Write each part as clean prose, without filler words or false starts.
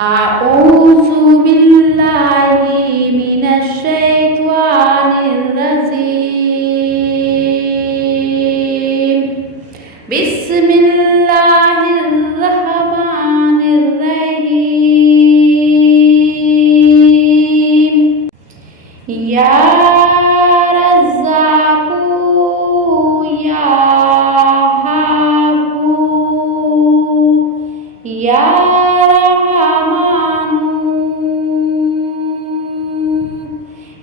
আউযু বিল্লাহি মিনাশ শাইতানির রাজিম। বিসমিল্লাহির রহমানির রহিম। ইয়া রাজ্জাকু ইয়া হাবু ইয়া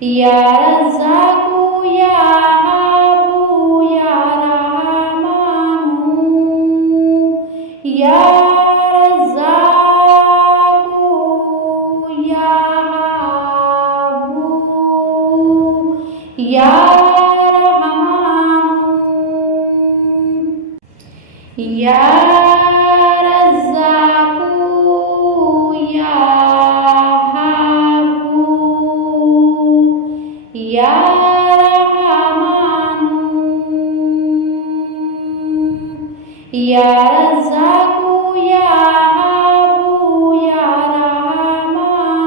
Ya Razzaku Ya Habu Ya Rahmanu Ya Razzaku Ya Habu Ya Rahmanu Ya Razzaku Ya Ya Rahmanu Ya Razzaku Ya Habu Ya Rahmanu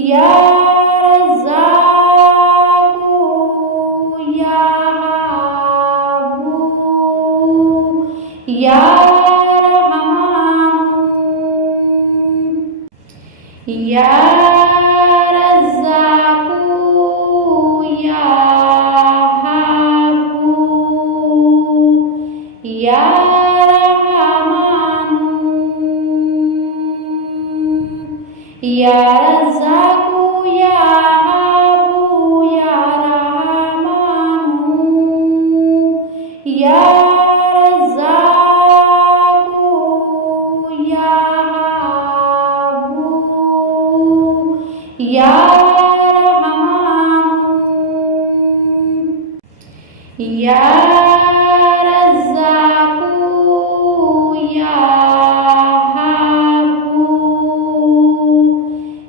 Ya Razzaku Ya Habu Ya Rahmanu Ya Ya Rahmanu Ya Razzaku Ya Habu Ya Rahmanu Ya Razzaku Ya Habu Ya Rahmanu Ya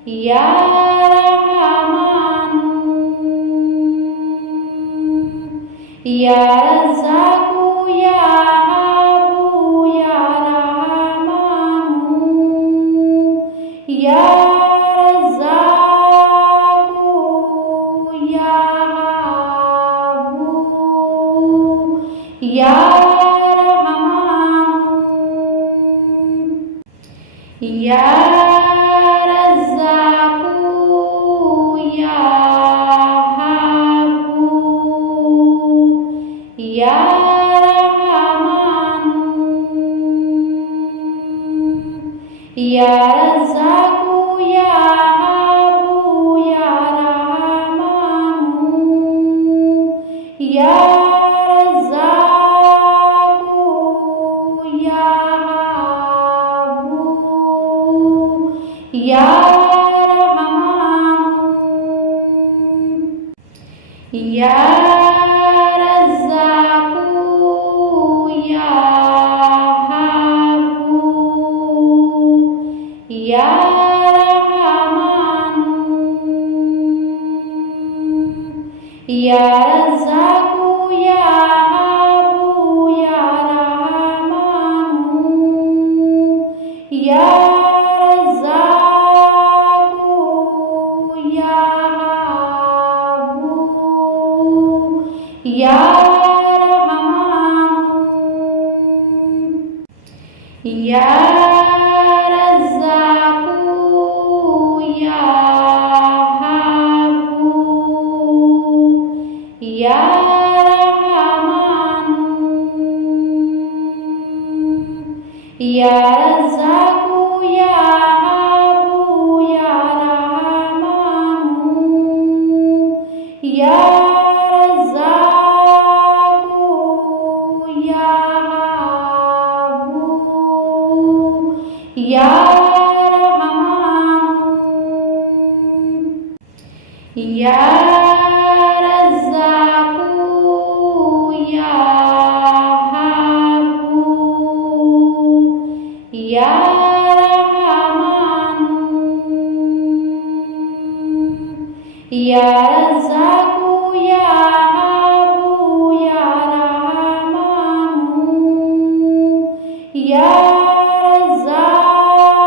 Ya Rahmanu Ya Razzaku Ya Habu Ya Rahmanu Ya Razzaku Ya Habu Ya Rahmanu Ya Ya Rahmanu Ya Razzaku Ya Habu Ya Rahmanu Ya Razzaku Ya Habu Ya Rahmanu Ya Ya Rahmanu Ya Razzaku Ya Habu Ya Rahmanu Ya Razzaku Ya Habu Ya Rahmanu Ya Ya Rahmanu Ya Razzaku Ya Habu Ya Rahmanu Ya Razzaku Ya Habu Ya Rahmanu Ya Ya Rahmanu Ya Razzaku Ya Habu Ya Rahmanu Ya Razzaku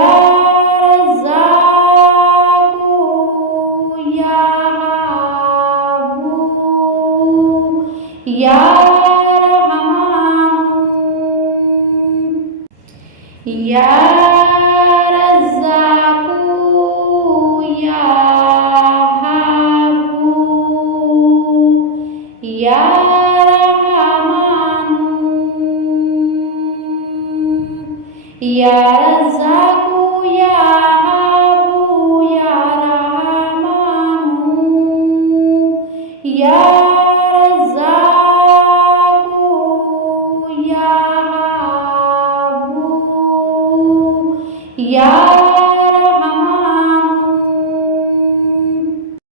या रहमानु या रज़्ज़ाक़ु या वहाबु या रहमानु या रज़्ज़ाक़ु या वहाबु या रहमानु या रज़्ज़ाक़ु या वहाबु या